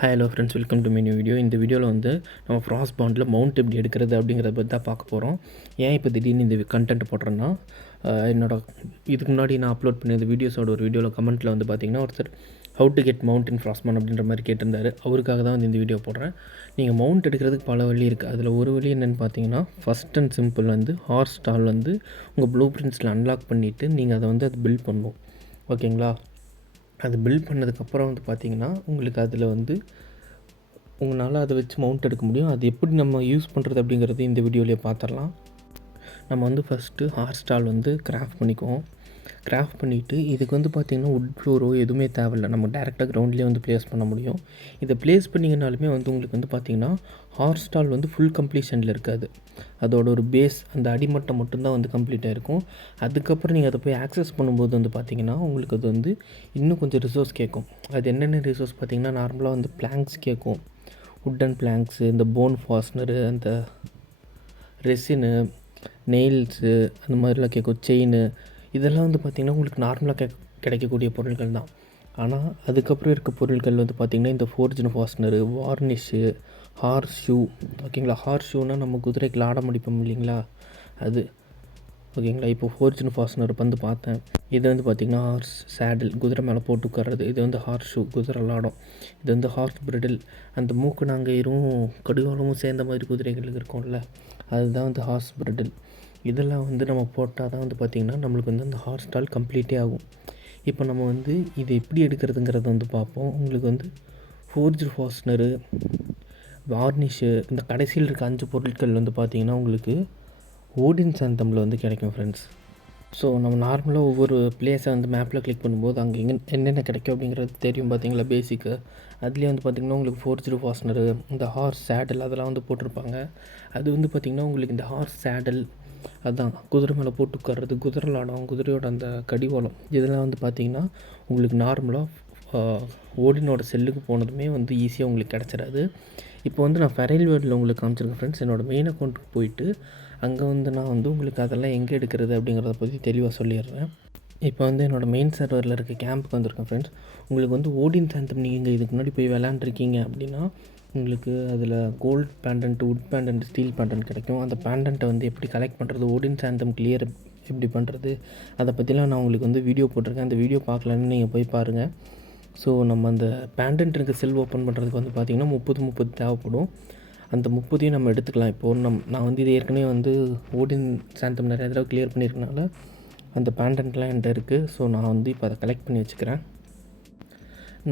Hello friends, welcome to my new video. இந்த வீடியோவில் வந்து நம்ம ஃப்ராஸ்ட் பாண்டில் மவுண்ட் எப்படி எடுக்கிறது அப்படிங்கிறத பற்றி தான் பார்க்க போகிறோம். ஏன் இப்போ திடீர்னு இந்த கண்டென்ட் போடுறேன்னா, இதுக்கு முன்னாடி நான் அப்லோட் பண்ண இந்த வீடியோஸோட ஒரு வீடியோவில் கமெண்ட்டில் வந்து பார்த்திங்கன்னா ஒருத்தர் ஹவு டு கெட் மவுண்ட் இன் ஃப்ராஸ்ட்பாண்ட் அப்படின்ற மாதிரி கேட்டிருந்தாரு. அவருக்காக தான் வந்து இந்த வீடியோ போடுறேன். நீங்கள் மவுண்ட் எடுக்கிறதுக்கு பல வழி இருக்குது. அதில் ஒரு வழி என்னென்னு பார்த்தீங்கன்னா, ஃபஸ்ட் அண்ட் சிம்பிள் வந்து ஹார்ஸ் ஸ்டால் வந்து உங்கள் ப்ளூ பிரிண்ட்ஸில் அன்லாக் பண்ணிவிட்டு நீங்கள் அதை வந்து பில்ட் பண்ணணும். ஓகேங்களா? அது பில்ட் பண்ணதுக்கப்புறம் வந்து பார்த்திங்கன்னா உங்களுக்கு அதில் வந்து உங்களால் அதை வச்சு மவுண்ட் எடுக்க முடியும். அது எப்படி நம்ம யூஸ் பண்ணுறது அப்படிங்கிறது இந்த வீடியோலேயே பார்த்துடலாம். நம்ம வந்து ஃபஸ்ட்டு ஹார்ஸ் ஸ்டால் வந்து கிராஃப்ட் பண்ணிக்குவோம். கிராஃப்ட் பண்ணிவிட்டு இதுக்கு வந்து பார்த்திங்கன்னா உட் ஃப்ளோரோ எதுவுமே தேவையில்லை. நம்ம டேரெக்டாக கிரவுண்ட்லேயே வந்து ப்ளேஸ் பண்ண முடியும். இதை ப்ளேஸ் பண்ணிங்கனாலுமே வந்து உங்களுக்கு வந்து பார்த்திங்கன்னா ஹார்ஸ் ஸ்டால் வந்து ஃபுல் கம்ப்ளீஷனில் இருக்காது. அதோட ஒரு பேஸ் அந்த அடிமட்டம் மட்டும்தான் வந்து கம்ப்ளீட்டாக இருக்கும். அதுக்கப்புறம் நீங்கள் அதை போய் ஆக்சஸ் பண்ணும்போது வந்து பார்த்திங்கன்னா உங்களுக்கு அது வந்து இன்னும் கொஞ்சம் ரிசோர்ஸ் கேட்கும். அது என்னென்ன ரிசோர்ஸ் பார்த்திங்கன்னா, நார்மலாக வந்து பிளாங்க்ஸ் கேட்கும். உட்டன் பிளாங்க்ஸு, இந்த போன் ஃபாஸ்னரு, அந்த ரெசினு, நெயில்ஸு, அந்த மாதிரிலாம் கேட்கும். செயினு, இதெல்லாம் வந்து பார்த்திங்கன்னா உங்களுக்கு நார்மலாக கிடைக்கக்கூடிய பொருட்கள் தான். ஆனால் அதுக்கப்புறம் இருக்க பொருட்கள் வந்து பார்த்திங்கன்னா இந்த ஃபோர்ஜின் ஃபாஸ்னரு, வார்னிஷு, ஹார்ஸ் ஷூ. ஓகேங்களா? ஹார்ஸ் ஷூனால் நம்ம குதிரைக்கு லாடம் அடிப்போம் இல்லைங்களா, அது. ஓகேங்களா? இப்போ ஃபோர்ஜின் ஃபாஸ்னர் வந்து பார்த்தேன். இது வந்து பார்த்திங்கன்னா ஹார்ஸ் சேடில், குதிரை மேலே போட்டு உட்கார்றது. இது வந்து ஹார்ஸ் ஷூ, குதிரை லாடம். இது வந்து ஹார்ஸ் பிரிடில், அந்த மூக்கு நாங்கயிரும் கடிவாளமும் சேர்ந்த மாதிரி குதிரைகளுக்கு இருக்கும்ல, அதுதான் வந்து ஹார்ஸ் பிரிடில். இதெல்லாம் வந்து நம்ம போட்டால் தான் வந்து பார்த்திங்கன்னா நம்மளுக்கு வந்து அந்த ஹார்ஸ் ஸ்டால் கம்ப்ளீட்டே ஆகும். இப்போ நம்ம வந்து இது எப்படி எடுக்கிறதுங்கிறத வந்து பார்ப்போம். உங்களுக்கு வந்து ஃபோர்ஜ் ஃபாஸ்னரு, வார்னிஷு, இந்த கடைசியில் இருக்க 5 பொருட்கள் வந்து பார்த்திங்கன்னா உங்களுக்கு ஓடின் சாந்தமில் வந்து கிடைக்கும் ஃப்ரெண்ட்ஸ். ஸோ நம்ம நார்மலாக ஒவ்வொரு பிளேஸை வந்து மேப்பில் கிளிக் பண்ணும்போது அங்கே என்னென்ன கிடைக்கும் அப்படிங்கிறது தெரியும் பார்த்திங்களா, பேசிக்கு. அதுலேயே வந்து பார்த்திங்கன்னா உங்களுக்கு ஃபோர்ஜ் ஃபாஸ்னரு, இந்த ஹார்ஸ் சேடல் அதெல்லாம் வந்து போட்டிருப்பாங்க. அது வந்து பார்த்திங்கன்னா உங்களுக்கு இந்த ஹார்ஸ் சேடல், அதுதான் குதிரை மேலே போட்டு உட்கார்றது, குதிரை லாடம், குதிரையோட அந்த கடிவாளம், இதெல்லாம் வந்து பார்த்திங்கன்னா உங்களுக்கு நார்மலாக ஓடினோட செல்லுக்கு போனதுமே வந்து ஈஸியாக உங்களுக்கு கிடச்சிடாது. இப்போ வந்து நான் ஃபெரைல் வேர்ல்டில் உங்களுக்கு காமிச்சிருக்கேன் ஃப்ரெண்ட்ஸ். என்னோடய மெயின் அக்கௌண்ட்டுக்கு போயிட்டு அங்கே வந்து நான் வந்து உங்களுக்கு அதெல்லாம் எங்கே எடுக்கிறது அப்படிங்கிறத பற்றி தெளிவாக சொல்லிடுறேன். இப்போ வந்து என்னோடய மெயின் சர்வரில் இருக்க கேம்புக்கு வந்திருக்கேன் ஃப்ரெண்ட்ஸ். உங்களுக்கு வந்து ஓடின் சாந்தம் நீங்கள் இதுக்கு முன்னாடி போய் விளாண்டுருக்கீங்க அப்படின்னா உங்களுக்கு அதில் கோல்டு பேண்டன்ட், உட் பேண்டன்ட், ஸ்டீல் பேண்டன்ட் கிடைக்கும். அந்த பேண்டன்ட்டை வந்து எப்படி கலெக்ட் பண்ணுறது, ஓடின் சாந்தம் கிளியர் எப்படி பண்ணுறது, அதை பற்றிலாம் நான் உங்களுக்கு வந்து வீடியோ போட்டிருக்கேன். அந்த வீடியோ பார்க்கலன்னு நீங்கள் போய் பாருங்கள். ஸோ நம்ம அந்த பேண்டன்ட் இருக்க செல் ஓப்பன் பண்ணுறதுக்கு வந்து பார்த்திங்கன்னா 30 தேவைப்படும். அந்த 30 நம்ம எடுத்துக்கலாம். இப்போது நான் வந்து இது ஏற்கனவே வந்து ஓடின் சாந்தம் நிறைய தடவை கிளியர் பண்ணியிருக்கனால அந்த பேண்டன்ட்லாம் என்கிட்ட இருக்குது. ஸோ நான் வந்து இப்போ அதை கலெக்ட் பண்ணி வச்சுக்கிறேன்.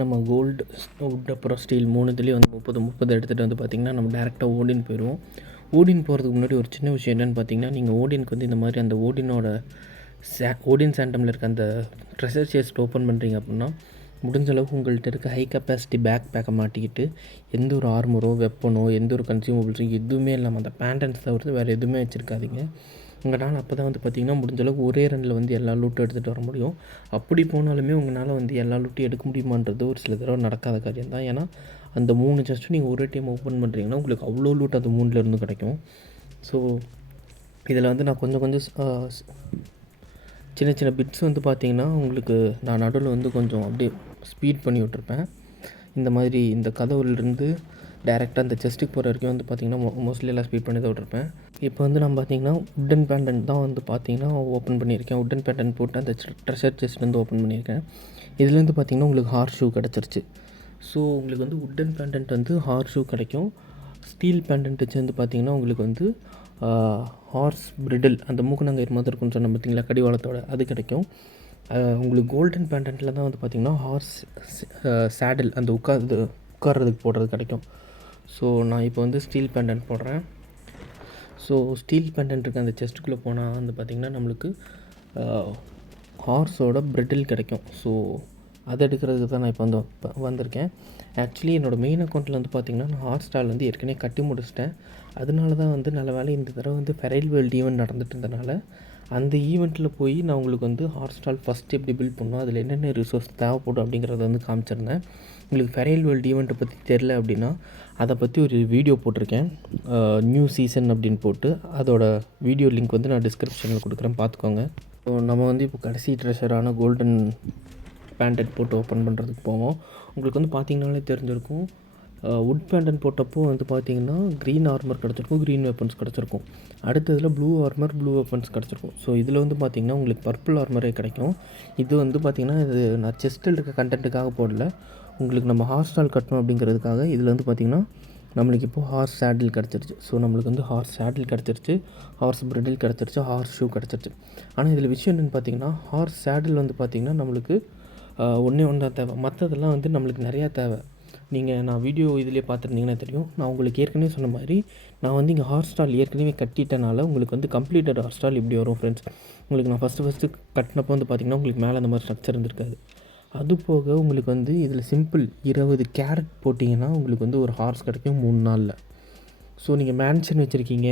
நம்ம கோல்டு, உட், அப்புறம் ஸ்டீல் 3 வந்து 30 எடுத்துகிட்டு வந்து பார்த்திங்கன்னா நம்ம டேரெக்டாக ஓடின் போயிடுவோம். ஓடின் போகிறதுக்கு முன்னாடி ஒரு சின்ன விஷயம் என்னென்னு பார்த்திங்கன்னா, நீங்கள் ஓடினுக்கு வந்து இந்த மாதிரி அந்த ஓடினோட ஓடின் சாண்டமில் இருக்க அந்த ட்ரெஷர் சேஸ்ட் ஓப்பன் பண்ணுறீங்க அப்படின்னா முடிஞ்ச அளவுக்கு உங்கள்கிட்ட இருக்க ஹை கெப்பாசிட்டி பேக் பேக்கை மாட்டிக்கிட்டு எந்த ஒரு ஆர்மரோ, வெப்பனோ, எந்த ஒரு கன்சியூமபிள்ஸும் எதுவுமே இல்லாமல் அந்த பேண்டன்ஸ் தவிர்த்து வேறு எதுவுமே வச்சுருக்காதீங்க. உங்களால் அப்போ தான் வந்து பார்த்திங்கன்னா முடிஞ்ச அளவுக்கு ஒரே ரனில் வந்து எல்லா லூட்டும் எடுத்துகிட்டு வர முடியும். அப்படி போனாலுமே உங்களால் வந்து எல்லா லூட்டும் எடுக்க முடியுமான்றது ஒரு சில தடவை நடக்காத காரியம் தான். ஏன்னா அந்த 3 ஜஸ்ட்டு நீங்கள் ஒரே டைம் ஓப்பன் பண்ணுறீங்கன்னா உங்களுக்கு அவ்வளோ லூட் அந்த 3லேருந்து கிடைக்கும். ஸோ இதில் வந்து நான் கொஞ்சம் சின்ன சின்ன பிட்ஸ் வந்து பார்த்திங்கன்னா உங்களுக்கு நான் நடுவில் வந்து கொஞ்சம் அப்படியே ஸ்பீட் பண்ணி விட்ருப்பேன். இந்த மாதிரி இந்த கதவுலேருந்து டேரெக்டாக அந்த செஸ்ட்டுக்கு போகிற வரைக்கும் வந்து பார்த்திங்கன்னா மோஸ்ட்லி எல்லாம் ஸ்பீட் பண்ணி தான் விட்ருப்பேன். இப்போ வந்து நான் பார்த்திங்கன்னா உட்டன் பேண்டன்ட் தான் வந்து பார்த்திங்கன்னா ஓப்பன் பண்ணியிருக்கேன். உட்டன் பேண்டன்ட் போட்டு அந்த ட்ரெஷர் செஸ்ட் வந்து ஓப்பன் பண்ணியிருக்கேன். இதுலேருந்து பார்த்திங்கன்னா உங்களுக்கு ஹார்ஸ் ஷூ கிடச்சிருச்சு. ஸோ உங்களுக்கு வந்து உட்டன் பேண்டன்ட் வந்து ஹார்ஸ் ஷூ கிடைக்கும். ஸ்டீல் பேண்டன்ட் வச்சு வந்து பார்த்திங்கன்னா உங்களுக்கு வந்து ஹார்ஸ் பிரிடில், அந்த மூக்குநாங்கயிறு மாதிரி இருக்குன்னு சொன்ன பார்த்திங்களா, கடிவாளத்தோட, அது கிடைக்கும். உங்களுக்கு கோல்டன் பேண்டன்ட்டில் தான் வந்து பார்த்திங்கன்னா ஹார்ஸ் சேடில், அந்த உட்கார்றதுக்கு போடுறது கிடைக்கும். ஸோ நான் இப்போ வந்து ஸ்டீல் பேண்டன்ட் போடுறேன். ஸோ ஸ்டீல் பேண்டன்ட் இருக்க அந்த செஸ்ட்டுக்குள்ளே போனால் வந்து பார்த்திங்கன்னா நம்மளுக்கு ஹார்ஸோட பிரிடில் கிடைக்கும். ஸோ அதை எடுக்கிறதுக்கு தான் நான் இப்போ வந்து வந்திருக்கேன். ஆக்சுவலி என்னோடய மெயின் அக்கௌண்ட்டில் வந்து பார்த்திங்கன்னா நான் ஹாட் ஸ்டார் வந்து ஏற்கனவே கட்டி முடிச்சிட்டேன். அதனால தான் வந்து நல்ல வேலை இந்த தடவை வந்து ஃபெரைல் வேர்ல்டு ஈவெண்ட் நடந்துட்டு இருந்தனால அந்த ஈவெண்ட்டில் போய் நான் உங்களுக்கு வந்து ஹாட் ஸ்டார் ஃபஸ்ட்டு எப்படி பில்ட் பண்ணணும், அதில் என்னென்ன ரிசோர்ஸ் தேவைப்படும் அப்படிங்கிறத வந்து காமிச்சிருந்தேன். உங்களுக்கு ஃபெரைல் வேர்ல்டு ஈவெண்ட்டை பற்றி தெரில அப்படின்னா அதை பற்றி ஒரு வீடியோ போட்டிருக்கேன், நியூ சீசன் அப்படின்னு போட்டு. அதோட வீடியோ லிங்க் வந்து நான் டிஸ்கிரிப்ஷனில் கொடுக்குறேன், பார்த்துக்கோங்க. ஸோ நம்ம வந்து இப்போ கடைசி ட்ரெஷரான கோல்டன் பேண்டட் போட்டு ஓப்பன் பண்ணுறதுக்கு போவோம். உங்களுக்கு வந்து பார்த்திங்கனாலே தெரிஞ்சிருக்கும், வுட் பேண்டன் போட்டப்போ வந்து பார்த்திங்கன்னா க்ரீன் ஆர்மர் கிடச்சிருக்கும், க்ரீன் வெப்பன்ஸ் கிடச்சிருக்கும். அடுத்ததில் ப்ளூ ஆர்மர், ப்ளூ வெப்பன்ஸ் கிடச்சிருக்கும். ஸோ இதில் வந்து பார்த்திங்கன்னா உங்களுக்கு பர்பிள் ஆர்மரே கிடைக்கும். இது வந்து பார்த்திங்கன்னா இது நான் செஸ்ட்டில் இருக்க கண்டென்ட்டுக்காக போடல, உங்களுக்கு நம்ம ஹார்ஸ் ஸ்டால் கட்டணும் அப்படிங்கிறதுக்காக. இதில் வந்து பார்த்திங்கன்னா நம்மளுக்கு இப்போது ஹார்ஸ் சேடில் கிடச்சிருச்சு. ஸோ நம்மளுக்கு வந்து ஹார்ஸ் சேடில் கிடச்சிருச்சு, ஹார்ஸ் பிரிடில் கிடச்சிருச்சு, ஹார்ஸ் ஷூ கிடச்சிருச்சு. ஆனால் இதில் விஷயம் என்னென்னு பார்த்திங்கன்னா ஹார்ஸ் சேடில் வந்து பார்த்திங்கன்னா நம்மளுக்கு ஒன்றே ஒன்று தான் தேவை. மற்றதெல்லாம் வந்து நம்மளுக்கு நிறையா தேவை. நான் வீடியோ இதிலே பார்த்துருந்தீங்கன்னா தெரியும். நான் உங்களுக்கு ஏற்கனவே சொன்ன மாதிரி நான் வந்து இங்கே ஹார்ஸ் ஸ்டால் ஏற்கனவே கட்டிட்டனால உங்களுக்கு வந்து கம்ப்ளீட்டட் ஹார்ஸ் ஸ்டால் இப்படி வரும் ஃப்ரெண்ட்ஸ். உங்களுக்கு நான் ஃபஸ்ட்டு கட்டினப்போ வந்து பார்த்திங்கன்னா உங்களுக்கு மேலே அந்த மாதிரி ஸ்ட்ரக்சர் இருந்திருக்காது. அது போக உங்களுக்கு வந்து இதில் சிம்பிள் 20 கேரட் போட்டிங்கன்னா உங்களுக்கு வந்து ஒரு ஹார்ஸ் கிடைக்கும் 3 நாளில். ஸோ நீங்கள் மேன்ஷன் வச்சுருக்கீங்க,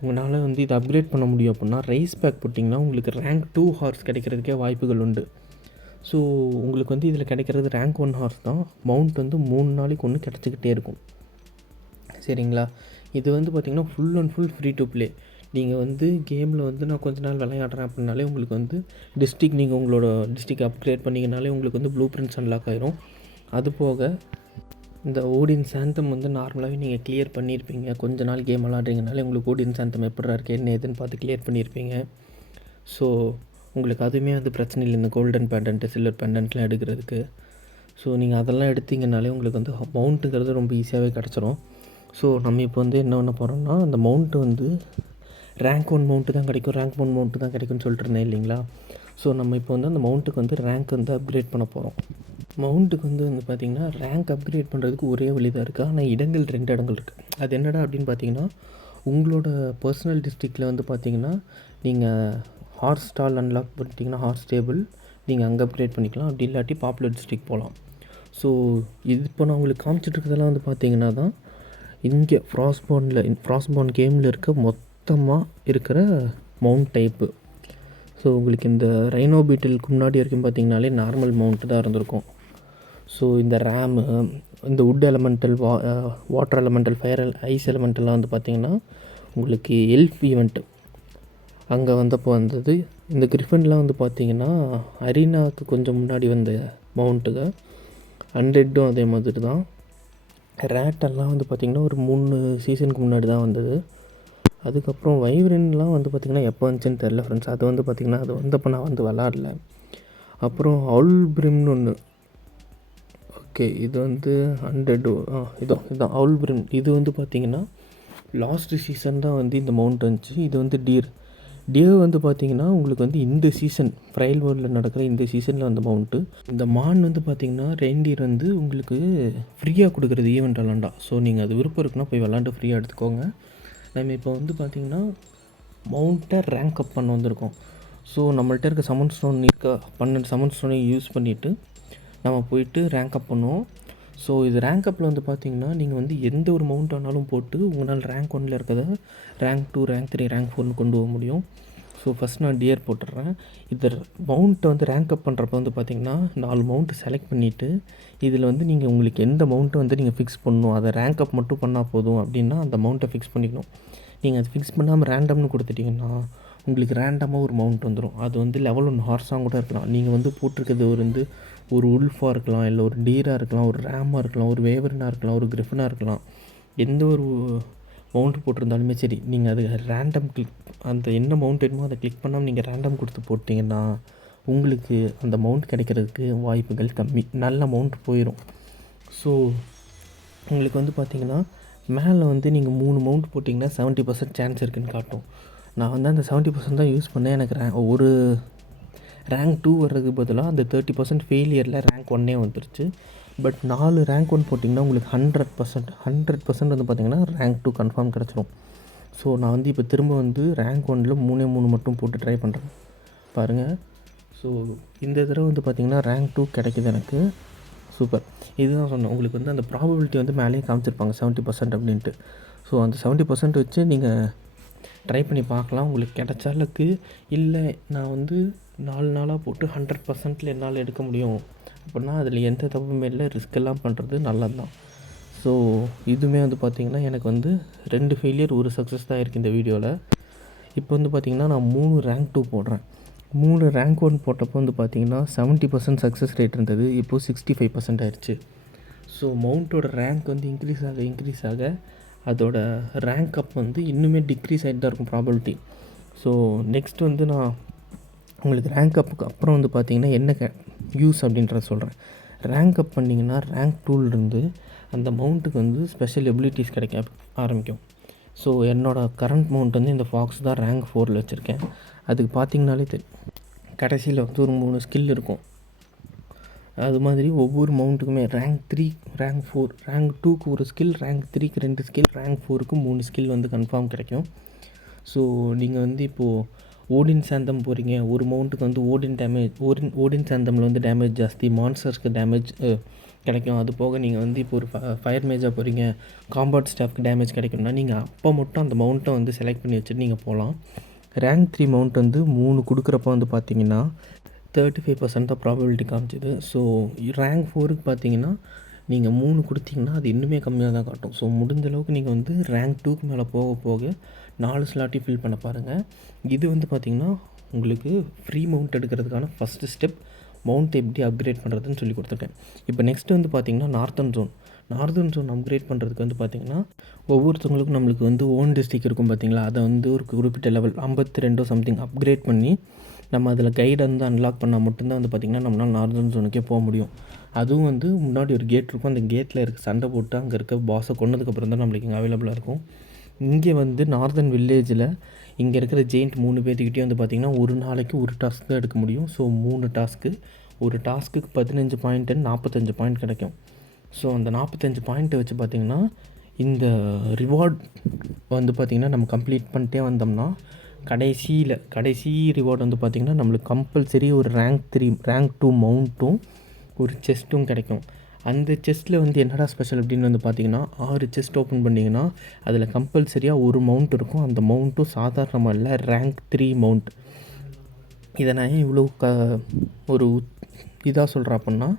உங்களால் வந்து இதை அப்கிரேட் பண்ண முடியும் அப்படின்னா ரைஸ் பேக் போட்டிங்கன்னா உங்களுக்கு ரேங்க் 2 ஹார்ஸ் கிடைக்கிறதுக்கே வாய்ப்புகள் உண்டு. ஸோ உங்களுக்கு வந்து இதில் கிடைக்கிறது ரேங்க் 1 ஹார்ஸ் தான். மவுண்ட் வந்து 3 நாளைக்கு ஒன்று கிடச்சிக்கிட்டே இருக்கும். சரிங்களா? இது வந்து பார்த்திங்கன்னா full and full free to play. நீங்கள் வந்து கேமில் வந்து நான் கொஞ்ச நாள் விளையாடுறேன் அப்படின்னாலே உங்களுக்கு வந்து டிஸ்ட்ரிக் நீங்கள் உங்களோட டிஸ்ட்ரிக் அப்கிரேட் பண்ணிங்கனாலே உங்களுக்கு வந்து ப்ளூ பிரிண்ட்ஸ் அன்லாக் ஆயிரும். அது போக இந்த ஓடின் சாந்தம் வந்து நார்மலாகவே நீங்கள் கிளியர் பண்ணியிருப்பீங்க. கொஞ்ச நாள் கேம் விளாட்றீங்கனாலே உங்களுக்கு ஓடின் சாந்தம் எப்படா இருக்குது என்ன ஏதுன்னு பார்த்து கிளியர் பண்ணியிருப்பீங்க. ஸோ உங்களுக்கு அதுவுமே வந்து பிரச்சனை இல்லை இந்த கோல்டன் பேண்டன்ட்டு சில்வர் பேண்டன்ட்லாம் எடுக்கிறதுக்கு. ஸோ நீங்கள் அதெல்லாம் எடுத்திங்கனாலே உங்களுக்கு வந்து மவுண்ட்டுங்கிறது ரொம்ப ஈஸியாகவே கிடச்சிரும். ஸோ நம்ம இப்போ வந்து என்ன பண்ண போகிறோம்னா அந்த மவுண்ட்டு வந்து ரேங்க் 1 மவுண்ட்டு தான் கிடைக்கும், ரேங்க் 1 மவுண்ட்டு தான் கிடைக்கும்னு சொல்லிட்டு இருந்தேன் இல்லைங்களா? ஸோ நம்ம இப்போ வந்து அந்த மவுண்ட்டுக்கு வந்து ரேங்க் வந்து அப்கிரேட் பண்ண போகிறோம். மவுண்ட்டுக்கு வந்து பார்த்திங்கன்னா ரேங்க் அப்கிரேட் பண்ணுறதுக்கு ஒரே வழி தான் இருக்குது. ஆனால் இடங்கள் 2 இடங்கள் இருக்குது. அது என்னடா அப்படின்னு பார்த்தீங்கன்னா உங்களோட பர்சனல் டிஸ்ட்ரிக்டில் வந்து பார்த்திங்கன்னா நீங்கள் ஹார்ஸ் ஸ்டால் அன்லாக் பண்ணிட்டீங்கன்னா ஹார்ஸ் டேபிள் நீங்கள் அங்கே அப்கிரேட் பண்ணிக்கலாம். அப்படி இல்லாட்டி பாப்புலர் டிஸ்ட்ரிக் போகலாம். ஸோ இது இப்போ நான் உங்களுக்கு காமிச்சிட்ருக்கிறதெல்லாம் வந்து பார்த்திங்கன்னா தான் இங்கே ஃப்ராஸ்ட்பார்ன் கேமில் இருக்க மொத்தமாக இருக்கிற மவுண்ட் டைப்பு. ஸோ உங்களுக்கு இந்த ரைனோ பீட்டிலுக்கு முன்னாடி வரைக்கும் பார்த்திங்கனாலே நார்மல் மவுண்ட்டு தான் இருந்திருக்கும். ஸோ இந்த ரேமு, இந்த wood elemental, water elemental, fire ice எலமெண்டெல்லாம் வந்து பார்த்திங்கன்னா உங்களுக்கு எல்ஃப் ஈவெண்ட்டு அங்கே வந்தப்போ வந்தது. இந்த கிரிஃபன்லாம் வந்து பார்த்திங்கன்னா அரீனாவுக்கு கொஞ்சம் முன்னாடி வந்த மவுண்ட்டுங்க. அன்டெட்டும் அதே மாதிரி தான். ரேட்டெல்லாம் வந்து பார்த்திங்கன்னா ஒரு 3 சீசனுக்கு முன்னாடி தான் வந்தது. அதுக்கப்புறம் வைப்ரன்லாம் வந்து பார்த்திங்கன்னா எப்போ வந்துச்சுன்னு தெரில ஃப்ரெண்ட்ஸ். அது வந்து பார்த்திங்கன்னா அது வந்தப்போ நான் வந்து விளாடல. அப்புறம் அவுல் பிரிம்னு ஒன்று. ஓகே, இது வந்து 100 இதுதான் அவுல் பிரிம். இது வந்து பார்த்திங்கன்னா லாஸ்ட்டு சீசன் தான் வந்து இந்த மவுண்ட் வந்துச்சு. இது வந்து டியர் வந்து பார்த்திங்கன்னா உங்களுக்கு வந்து இந்த சீசன் ஃப்ரைல் வேர்ல்டில் நடக்கிற இந்த சீசனில் வந்த மவுண்ட்டு. இந்த மான் வந்து பார்த்திங்கன்னா ரெயின்டியர் வந்து உங்களுக்கு ஃப்ரீயாக கொடுக்குறது ஈவெண்ட் விளாண்டா. ஸோ நீங்கள் அது விருப்பம் இருக்குன்னா போய் விளாண்டு ஃப்ரீயாக எடுத்துக்கோங்க. நம்ம இப்போ வந்து பார்த்திங்கன்னா மவுண்ட்டை ரேங்க் அப் பண்ண வந்திருக்கோம். ஸோ நம்மள்ட்ட இருக்க சமன் ஸ்டோன் 12 சமன் ஸ்டோனையும் யூஸ் பண்ணிவிட்டு நம்ம போயிட்டு ரேங்க் அப் பண்ணுவோம். ஸோ இது ரேங்க் அப்பில் வந்து பார்த்திங்கன்னா நீங்கள் வந்து எந்த ஒரு மவுண்ட் ஆனாலும் போட்டு உங்களால் ரேங்க் 1 இருக்கிறத ரேங்க் 2, ரேங்க் 3, ரேங்க் 4னு கொண்டு போக முடியும். ஸோ ஃபஸ்ட் நான் டியர் போட்டுடுறேன். இந்த மவுண்ட்டை வந்து ரேங்க் அப் பண்ணுறப்ப வந்து பார்த்திங்கன்னா 4 மவுண்ட்டு செலக்ட் பண்ணிவிட்டு இதில் வந்து நீங்கள் உங்களுக்கு எந்த மவுண்ட்டை வந்து நீங்கள் ஃபிக்ஸ் பண்ணணும், அதை ரேங்க் அப் மட்டும் பண்ணால் போதும் அப்படின்னா அந்த மவுண்ட்டை ஃபிக்ஸ் பண்ணிக்கணும். நீங்கள் அதை ஃபிக்ஸ் பண்ணாமல் ரேண்டம்னு கொடுத்துட்டிங்கன்னா உங்களுக்கு ரேண்டமாக ஒரு மவுண்ட் வந்துடும். அது வந்து லெவல் 1 ஹார்ஸாக கூட இருக்கலாம். நீங்கள் வந்து போட்டிருக்கிறது வந்து ஒரு உல்ஃபாக இருக்கலாம், இல்லை ஒரு டீராக இருக்கலாம், ஒரு ரேமாக இருக்கலாம், ஒரு வேவரனாக இருக்கலாம், ஒரு கிரிஃபனாக இருக்கலாம். எந்த ஒரு மவுண்ட் போட்டிருந்தாலுமே சரி, நீங்கள் அது ரேண்டம் அந்த என்ன மவுண்ட் வேணுமோ அதை கிளிக் பண்ணாமல் நீங்கள் ரேண்டம் கொடுத்து போட்டிங்கன்னா உங்களுக்கு அந்த மவுண்ட் கிடைக்கிறதுக்கு வாய்ப்புகள் கம்மி. நல்ல மவுண்ட் போயிடும். ஸோ உங்களுக்கு வந்து பார்த்திங்கன்னா மேலே வந்து நீங்கள் 3 மவுண்ட் போட்டிங்கன்னா 70% சான்ஸ் இருக்குதுன்னு காட்டும். நான் வந்து அந்த 70% தான் யூஸ் பண்ணேன். எனக்கு ஒரு ரேங்க் 2 வர்றதுக்கு பதிலாக அந்த 30% ஃபெயிலியரில் ரேங்க் 1 வந்துருச்சு. பட் 4 ரேங்க் 1 போட்டிங்கன்னா உங்களுக்கு 100% வந்து பார்த்திங்கன்னா ரேங்க் 2 கன்ஃபார்ம் கிடச்சிரும். ஸோ நான் வந்து இப்போ திரும்ப வந்து ரேங்க் 1ல் 3 மட்டும் போட்டு ட்ரை பண்ணுறேன் பாருங்கள். ஸோ இந்த தடவை வந்து பார்த்திங்கன்னா ரேங்க் 2 கிடைக்கிது எனக்கு. சூப்பர். இதுதான் சொன்னேன் உங்களுக்கு வந்து அந்த ப்ராபபிலிட்டி வந்து மேலேயே காமிச்சிருப்பாங்க 70% அப்படின்ட்டு. ஸோ அந்த 70% வச்சு நீங்கள் ட்ரை பண்ணி பார்க்கலாம். உங்களுக்கு கிடைச்சாலுக்கு இல்லை நான் வந்து 4 நாளாக போட்டு 100%ல் என்னால் எடுக்க முடியும் அப்படின்னா அதில் எந்த தப்புமே இல்லை. ரிஸ்க்கெல்லாம் பண்ணுறது நல்லது தான். ஸோ இதுவுமே வந்து பார்த்திங்கன்னா எனக்கு வந்து 2 ஃபெயிலியர் 1 சக்ஸஸ் தான் இருக்குது இந்த வீடியோவில். இப்போ வந்து பார்த்திங்கன்னா நான் 3 ரேங்க் 2 போடுறேன். 3 ரேங்க் 1 போட்டப்போ வந்து பார்த்திங்கன்னா 70% சக்ஸஸ் ரேட் இருந்தது. இப்போது 65% ஆயிடுச்சு. ஸோ மவுண்ட்டோட ரேங்க் வந்து இன்க்ரீஸ் ஆக அதோட ரேங்க் அப் வந்து இன்னுமே டிக்ரீஸ் ஆகிட்டு தான் இருக்கும் ப்ராபபிலிட்டி. ஸோ நெக்ஸ்ட் வந்து நான் உங்களுக்கு ரேங்க் அப்புக்கு அப்புறம் வந்து பார்த்திங்கன்னா என்ன யூஸ் அப்படின்றத சொல்கிறேன். ரேங்க் அப் பண்ணிங்கன்னா ரேங்க் 2லேருந்து அந்த மவுண்ட்டுக்கு வந்து ஸ்பெஷல் எபிலிட்டிஸ் கிடைக்க ஆரம்பிக்கும். ஸோ என்னோடய கரண்ட் மவுண்ட் வந்து இந்த ஃபாக்ஸ் தான் ரேங்க் 4ல் வச்சுருக்கேன். அதுக்கு பார்த்திங்கனாலே கடைசியில் வந்து ஒரு 3 ஸ்கில் இருக்கும். அது மாதிரி ஒவ்வொரு மவுண்ட்டுக்குமே ரேங்க் 3, ரேங்க் 4, ரேங்க் 2க்கு ஒரு ஸ்கில், ரேங்க் 3க்கு 2 ஸ்கில், ரேங்க் 4க்கு 3 ஸ்கில் வந்து கன்ஃபார்ம் கிடைக்கும். ஸோ நீங்கள் வந்து இப்போது ஓடின் சாந்தம் போகிறீங்க, ஒரு மவுண்ட்டுக்கு வந்து ஓடின் சாந்தமில் வந்து டேமேஜ் ஜாஸ்தி, மான்ஸ்டர்ஸ்க்கு டேமேஜ் கிடைக்கும். அது போக நீங்கள் வந்து இப்போ ஒரு ஃபயர் மேஜாக போகிறீங்க, காம்பாட் ஸ்டாஃப்க்கு டேமேஜ் கிடைக்கும்னா நீங்கள் அப்போ மட்டும் அந்த மவுண்ட்டை வந்து செலக்ட் பண்ணி வச்சுட்டு நீங்கள் போகலாம். ரேங்க் 3 மவுண்ட் வந்து 3 கொடுக்குறப்ப வந்து பார்த்தீங்கன்னா 35% தான் ப்ராபபிலிட்டி காமிச்சிது. ஸோ ரேங்க் 4க்கு பார்த்தீங்கன்னா நீங்கள் 3 கொடுத்தீங்கன்னா அது இன்னுமே கம்மியாக தான் காட்டும். ஸோ முடிஞ்ச அளவுக்கு நீங்கள் வந்து ரேங்க் 2க்கு மேலே போக போக 4 ஸ்லாட்டையும் ஃபில் பண்ண பாருங்கள். இது வந்து பார்த்திங்கன்னா உங்களுக்கு ஃப்ரீ மவுண்ட் எடுக்கிறதுக்கான ஃபஸ்ட்டு ஸ்டெப். மவுண்ட் எப்படி அப்கிரேட் பண்ணுறதுன்னு சொல்லி கொடுத்துருக்கேன். இப்போ நெக்ஸ்ட் வந்து பார்த்திங்கன்னா நார்த்தன் ஜோன் அப்கிரேட் பண்ணுறதுக்கு வந்து பார்த்திங்கன்னா ஒவ்வொருத்தவங்களுக்கும் நம்மளுக்கு வந்து ஓன் டிஸ்ட்ரிக் இருக்கும் பார்த்திங்களா, அதை வந்து ஒரு குறிப்பிட்ட லெவல் 52 சம்திங் அப்கிரேட் பண்ணி நம்ம அதில் கைடை வந்து அன்லாக் பண்ணால் மட்டும்தான் வந்து பார்த்திங்கன்னா நம்மளால் நார்தன் ஜோனுக்கே போக முடியும். அதுவும் வந்து முன்னாடி ஒரு கேட் இருக்கும், அந்த கேட்டில் இருக்க சண்டை போட்டு அங்கே இருக்க பாஸை கொன்னதுக்கப்புறம் தான் நம்மளுக்கு இங்கே அவைலபிளாக இருக்கும். இங்கே வந்து நார்தன் வில்லேஜில் இங்கே இருக்கிற ஜெயிண்ட் 3 பேர்த்துக்கிட்டே வந்து பார்த்திங்கன்னா ஒரு நாளைக்கு ஒரு டாஸ்க் தான் எடுக்க முடியும். ஸோ 3 டாஸ்க்கு, ஒரு டாஸ்க்குக்கு 15 பாயிண்ட்டு 45 பாயிண்ட் கிடைக்கும். ஸோ அந்த 45 பாயிண்ட்டை வச்சு பார்த்திங்கன்னா இந்த ரிவார்ட் வந்து பார்த்திங்கன்னா நம்ம கம்ப்ளீட் பண்ணிட்டே வந்தோம்னா கடைசி ரிவார்டு வந்து பார்த்திங்கன்னா நம்மளுக்கு கம்பல்சரி ஒரு ரேங்க் 3, ரேங்க் 2 மவுண்ட்டும் ஒரு செஸ்ட்டும் கிடைக்கும். அந்த செஸ்ட்டில் வந்து என்னடா ஸ்பெஷல் அப்படின்னு வந்து பார்த்திங்கன்னா 6 செஸ்ட் ஓப்பன் பண்ணிங்கன்னா அதில் கம்பல்சரியாக ஒரு மவுண்ட் இருக்கும். அந்த மவுண்ட்டும் சாதாரணமாக இல்லை, ரேங்க் 3 மவுண்ட். இதை நான் ஏன் இவ்வளோ ஒரு இதாக சொல்கிறேன் அப்படின்னா,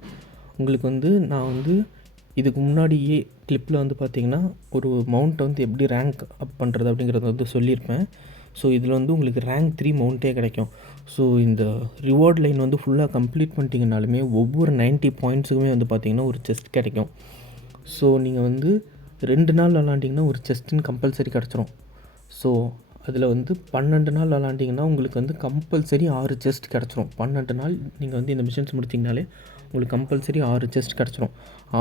உங்களுக்கு வந்து நான் வந்து இதுக்கு முன்னாடியே கிளிப்பில் வந்து பார்த்திங்கன்னா ஒரு மவுண்ட்டை வந்து எப்படி ரேங்க் அப் பண்ணுறது அப்படிங்கிறத வந்து சொல்லியிருப்பேன். ஸோ இதில் வந்து உங்களுக்கு ரேங்க் 3 மவுண்ட்டே கிடைக்கும். ஸோ இந்த ரிவார்ட் லைன் வந்து ஃபுல்லாக கம்ப்ளீட் பண்ணிட்டீங்கனாலுமே ஒவ்வொரு 90 பாயிண்ட்ஸுக்குமே வந்து பார்த்திங்கன்னா ஒரு செஸ்ட் கிடைக்கும். ஸோ நீங்கள் வந்து 2 நாள் விளாண்டிங்கன்னா ஒரு செஸ்ட்டுன்னு கம்பல்சரி கிடச்சிரும். ஸோ அதில் வந்து 12 நாள் விளாண்டிங்கன்னா உங்களுக்கு வந்து கம்பல்சரி 6 செஸ்ட் கிடச்சிரும். 12 நாள் நீங்கள் வந்து இந்த மிஷன்ஸ் முடிச்சிங்கனாலே உங்களுக்கு கம்பல்சரி 6 செஸ்ட் கிடச்சிரும்.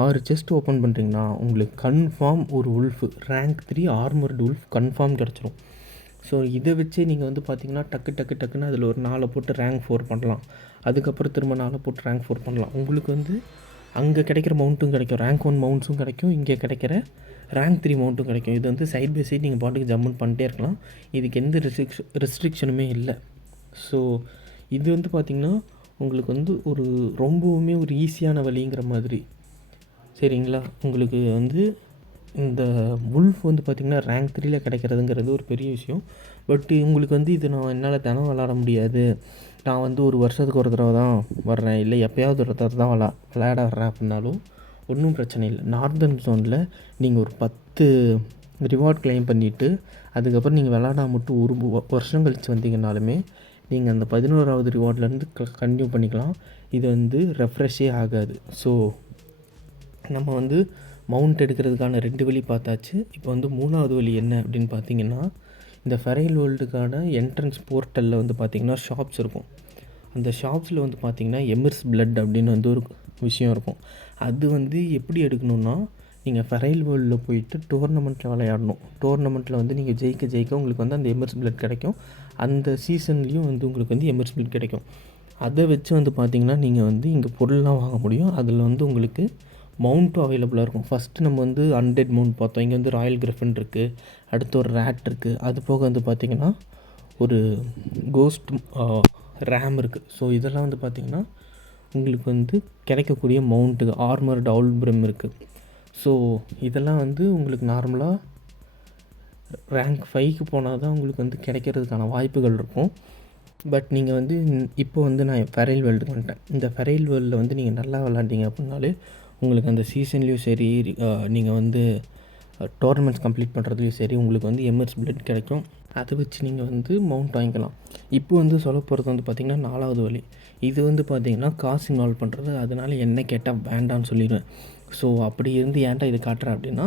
6 செஸ்ட் ஓப்பன் பண்ணுறீங்கன்னா உங்களுக்கு கன்ஃபார்ம் ஒரு wolf, rank 3 armoured wolf confirm கிடச்சிரும். ஸோ இதை வச்சே நீங்கள் வந்து பார்த்திங்கன்னா டக்குன்னு அதில் ஒரு 4 போட்டு ரேங்க் 4 பண்ணலாம். அதுக்கப்புறம் திரும்ப 4 போட்டு ரேங்க் 4 பண்ணலாம். உங்களுக்கு வந்து அங்கே கிடைக்கிற மவுண்ட்டும் கிடைக்கும், ரேங்க் 1 மவுண்ட்ஸும் கிடைக்கும், இங்கே கிடைக்கிற ரேங்க் 3 மவுண்ட்டும் கிடைக்கும். இது வந்து சைட் பை சைட் நீங்கள் பாட்டுக்கு ஜம்ப் பண்ணிட்டே இருக்கலாம். இதுக்கு எந்த ரெஸ்ட்ரிக்ஷனுமே இல்லை. ஸோ இது வந்து பார்த்திங்கன்னா உங்களுக்கு வந்து ரொம்பவுமே ஒரு ஈஸியான வழிங்கிற மாதிரி, சரிங்களா? உங்களுக்கு வந்து இந்த உல்ஃப் வந்து பார்த்திங்கன்னா ரேங்க் 3ல் கிடைக்கிறதுங்கிறது ஒரு பெரிய விஷயம். பட் உங்களுக்கு வந்து இது என்னால் தினம் விளாட முடியாது, நான் வந்து ஒரு வருஷத்துக்கு ஒரு தடவை தான் வர்றேன், இல்லை எப்போயாவது ஒரு தடவை தான் விளையாட வர்றேன் அப்படின்னாலும் ஒன்றும் பிரச்சனை இல்லை. நார்தன் ஜோனில் நீங்கள் ஒரு 10 ரிவார்ட் கிளைம் பண்ணிவிட்டு அதுக்கப்புறம் நீங்கள் விளாடாம மட்டும் ஒரு வருஷம் கழித்து வந்தீங்கன்னாலுமே நீங்கள் அந்த 11வது ரிவார்ட்லேருந்து கன்டினியூ பண்ணிக்கலாம். இது வந்து ரெஃப்ரெஷ்ஷே ஆகாது. ஸோ நம்ம வந்து மவுண்ட் எடுக்கிறதுக்கான 2 வழி பார்த்தாச்சு. இப்போ வந்து 3வது வழி என்ன அப்படின்னு பார்த்தீங்கன்னா, இந்த ஃபெரைல் வேர்ல்டுக்கான என்ட்ரன்ஸ் போர்ட்டலில் வந்து பார்த்திங்கன்னா ஷாப்ஸ் இருக்கும். அந்த ஷாப்ஸில் வந்து பார்த்திங்கன்னா எமிர்ஸ் பிளட் அப்படின்னு வந்து ஒரு விஷயம் இருக்கும். அது வந்து எப்படி எடுக்கணுன்னா, நீங்கள் ஃபெரைல் வேர்ல்டில் போயிட்டு டோர்னமெண்ட்டில் விளையாடணும். டோர்னமெண்ட்டில் வந்து நீங்கள் ஜெயிக்க உங்களுக்கு வந்து அந்த எமிர்ஸ் பிளட் கிடைக்கும். அந்த சீசன்லேயும் வந்து உங்களுக்கு வந்து எமிர்ஸ் பிளட் கிடைக்கும். அதை வச்சு வந்து பார்த்திங்கன்னா நீங்கள் வந்து இங்கே பொருள்லாம் வாங்க முடியும். அதில் வந்து உங்களுக்கு மவுண்ட்டும் அவைலபிளாக இருக்கும். ஃபஸ்ட்டு நம்ம வந்து அன்டெட் மவுண்ட் பார்த்தோம். இங்கே வந்து ராயல் கிரிஃபன் இருக்குது, அடுத்து ஒரு ரேட் இருக்குது, அது போக வந்து பார்த்திங்கன்னா ஒரு கோஸ்ட் ரேம் இருக்குது. ஸோ இதெல்லாம் வந்து பார்த்திங்கன்னா உங்களுக்கு வந்து கிடைக்கக்கூடிய மவுண்ட்டு. ஆர்மர்டு அவுல் பிரம் இருக்குது. ஸோ இதெல்லாம் வந்து உங்களுக்கு நார்மலாக ரேங்க் 5க்கு போனால் தான் உங்களுக்கு வந்து கிடைக்கிறதுக்கான வாய்ப்புகள் இருக்கும். பட் நீங்கள் வந்து இப்போ வந்து நான் ஃபெரைல் வேர்ல்டுக்கு வந்துட்டேன். இந்த ஃபெரைல் வேர்ல்டில் வந்து நீங்கள் நல்லா விளாண்டிங்க அப்படின்னாலே உங்களுக்கு அந்த சீசன்லேயும் சரி, நீங்கள் வந்து டோர்னமெண்ட்ஸ் கம்ப்ளீட் பண்ணுறதுலையும் சரி உங்களுக்கு வந்து எமிர்ஸ் பிளட் கிடைக்கும். அதை வச்சு நீங்கள் வந்து மவுண்ட் வாங்கிக்கலாம். இப்போ வந்து சொல்ல போகிறது வந்து பார்த்திங்கன்னா 4வது வழி. இது வந்து பார்த்திங்கன்னா காசு இன்வால்வ் பண்ணுறது. அதனால் என்ன கேட்டால் வேண்டான்னு சொல்லிடுவேன். ஸோ அப்படி இருந்து ஏன்டா இது காட்டுறேன் அப்படின்னா,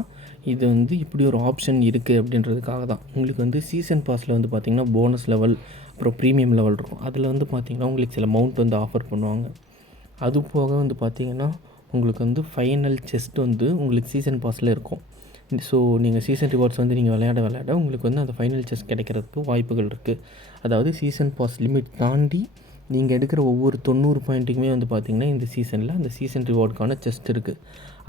இது வந்து இப்படி ஒரு ஆப்ஷன் இருக்குது அப்படின்றதுக்காக தான். உங்களுக்கு வந்து சீசன் பாஸில் வந்து பார்த்திங்கன்னா போனஸ் லெவல் அப்புறம் ப்ரீமியம் லெவல் இருக்கும். அதில் வந்து பார்த்திங்கன்னா உங்களுக்கு சில மவுண்ட் வந்து ஆஃபர் பண்ணுவாங்க. அது போக வந்து பார்த்திங்கன்னா உங்களுக்கு வந்து ஃபைனல் செஸ்ட் வந்து உங்களுக்கு சீசன் பாஸில் இருக்கும். ஸோ நீங்கள் சீசன் ரிவார்ட்ஸ் வந்து நீங்கள் விளையாட உங்களுக்கு வந்து அந்த ஃபைனல் செஸ்ட் கிடைக்கிறதுக்கு வாய்ப்புகள் இருக்குது. அதாவது சீசன் பாஸ் லிமிட் தாண்டி நீங்கள் எடுக்கிற ஒவ்வொரு 90 பாயிண்ட்டுக்குமே வந்து பார்த்திங்கன்னா இந்த சீசனில் அந்த சீசன் ரிவார்டுக்கான செஸ்ட் இருக்குது.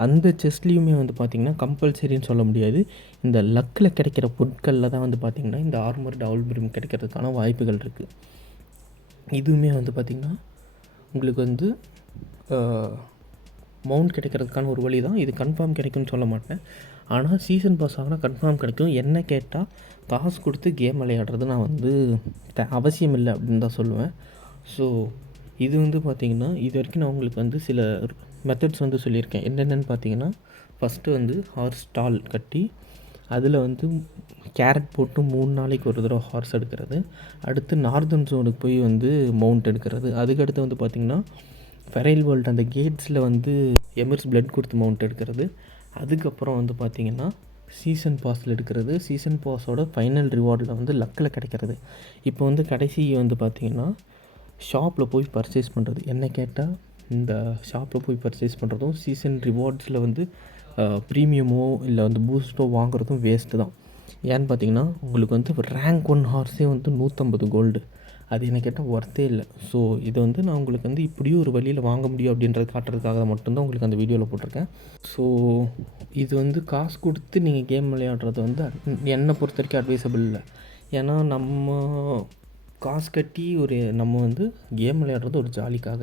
அந்த செஸ்ட்லேயுமே வந்து பார்த்திங்கன்னா கம்பல்சரின்னு சொல்ல முடியாது. இந்த லக்கில் கிடைக்கிற பொருட்களில் தான் வந்து பார்த்திங்கன்னா இந்த ஆர்மர் டபுள் பிரிம் கிடைக்கிறதுக்கான வாய்ப்புகள் இருக்குது. இதுவுமே வந்து பார்த்திங்கன்னா உங்களுக்கு வந்து மவுண்ட் கிடைக்கிறதுக்கான ஒரு வழி தான். இது கன்ஃபார்ம் கிடைக்கும்னு சொல்ல மாட்டேன். ஆனால் சீசன் பாஸ் ஆனால் கன்ஃபார்ம் கிடைக்கும். என்ன கேட்டால் காசு கொடுத்து கேம் விளையாடுறது நான் வந்து அவசியம் இல்லை அப்படின்னு தான் சொல்லுவேன். ஸோ இது வந்து பார்த்திங்கன்னா இது வரைக்கும் நான் உங்களுக்கு வந்து சில மெத்தட்ஸ் வந்து சொல்லியிருக்கேன். என்னென்னு பார்த்தீங்கன்னா, ஃபஸ்ட்டு வந்து ஹார்ஸ் ஸ்டால் கட்டி அதில் வந்து கேரட் போட்டு 3 நாளைக்கு ஒரு தடவை ஹார்ஸ் எடுக்கிறது. அடுத்து நார்தன் ஜோனுக்கு போய் வந்து மவுண்ட் எடுக்கிறது. அதுக்கடுத்து வந்து பார்த்திங்கன்னா ஃபெரைல் வேர்ல்டு அந்த கேட்ஸில் வந்து எமிர்ஸ் பிளட் கொடுத்து மவுண்ட் எடுக்கிறது. அதுக்கப்புறம் வந்து பார்த்திங்கன்னா சீசன் பாஸில் எடுக்கிறது. சீசன் பாஸோட ஃபைனல் ரிவார்டில் வந்து லக்கில் கிடைக்கிறது. இப்போ வந்து கடைசி வந்து பார்த்திங்கன்னா ஷாப்பில் போய் பர்ச்சேஸ் பண்ணுறது. என்ன கேட்டால் இந்த ஷாப்பில் போய் பர்ச்சேஸ் பண்ணுறதும் சீசன் ரிவார்ட்ஸில் வந்து ப்ரீமியமோ இல்லை வந்து பூஸ்ட்டோ வாங்குறதும் வேஸ்ட்டு தான். ஏன்னு பார்த்தீங்கன்னா உங்களுக்கு வந்து ரேங்க் 1 ஹார்ஸே வந்து 150 கோல்டு. அது என்ன கேட்டால் ஒர்த்தே இல்லை. ஸோ இதை வந்து நான் உங்களுக்கு வந்து இப்படியும் ஒரு வழியில் வாங்க முடியும் அப்படின்றது காட்டுறதுக்காக மட்டும்தான் உங்களுக்கு அந்த வீடியோவில் போட்டிருக்கேன். ஸோ இது வந்து காசு கொடுத்து நீங்கள் கேம் விளையாடுறது வந்து என்னை பொறுத்த வரைக்கும் அட்வைசபிள் இல்லை. ஏன்னா நம்ம காசு கட்டி நம்ம வந்து கேம் விளையாடுறது ஒரு ஜாலிக்காக.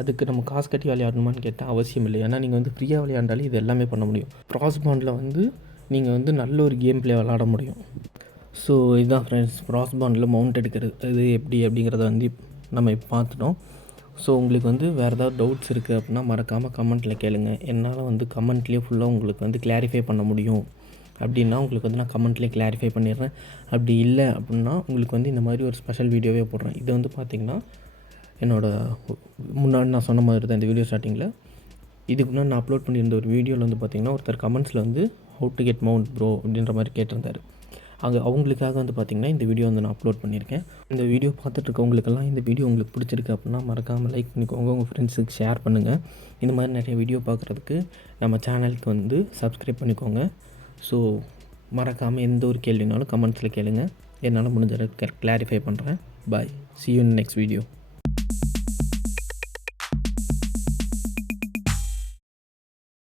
அதுக்கு நம்ம காசு கட்டி விளையாடணுமான்னு கேட்டால் அவசியம் இல்லை. ஏன்னா நீங்கள் வந்து ஃப்ரீயாக விளையாண்டாலே இது எல்லாமே பண்ண முடியும். ஃப்ராஸ்ட் பாண்டில் வந்து நீங்கள் வந்து நல்ல ஒரு கேம் ப்ளே விளையாட முடியும். ஸோ இதுதான் ஃப்ரெண்ட்ஸ், ஃப்ராஸ்ட் பாண்டில் மவுண்ட் எடுக்கிறது இது எப்படி அப்படிங்கிறத வந்து நம்ம இப்போ பார்த்துட்டோம். ஸோ உங்களுக்கு வந்து வேறு ஏதாவது டவுட்ஸ் இருக்குது அப்படின்னா மறக்காமல் கமெண்ட்டில் கேளுங்க. என்னால் வந்து கமெண்ட்லேயே ஃபுல்லாக உங்களுக்கு வந்து கிளாரிஃபை பண்ண முடியும் அப்படின்னா உங்களுக்கு வந்து நான் கமெண்ட்லேயே கிளாரிஃபை பண்ணிடுறேன். அப்படி இல்லை அப்படின்னா உங்களுக்கு வந்து இந்த மாதிரி ஒரு ஸ்பெஷல் வீடியோவே போடுறேன். இது வந்து பார்த்திங்கன்னா முன்னாடி நான் சொன்ன மாதிரி தான் இந்த வீடியோ ஸ்டார்டிங்கில். இதுக்கு முன்னாடி நான் அப்லோட் பண்ணியிருந்த ஒரு வீடியோவில் வந்து பார்த்திங்கன்னா ஒருத்தர் கமெண்ட்ஸில் வந்து how to get mount bro அப்படின்ற மாதிரி கேட்டிருந்தார். அவங்களுக்காக வந்து பார்த்திங்கன்னா இந்த வீடியோ வந்து நான் அப்லோட் பண்ணியிருக்கேன். இந்த வீடியோ பார்த்துட்ருக்கவங்களுக்கெல்லாம் இந்த வீடியோ உங்களுக்கு பிடிச்சிருக்கு அப்படின்னா மறக்காமல் லைக் பண்ணிக்கோங்க, உங்கள் ஃப்ரெண்ட்ஸுக்கு ஷேர் பண்ணுங்கள். இந்த மாதிரி நிறைய வீடியோ பார்க்குறதுக்கு நம்ம சேனலுக்கு வந்து சப்ஸ்கிரைப் பண்ணிக்கோங்க. ஸோ மறக்காமல் எந்த ஒரு கேள்வினாலும் கமெண்ட்ஸில் கேளுங்க. என்னால் முடிஞ்ச அளவுக்கு கிளாரிஃபை பண்ணுறேன். பாய், see you in next video.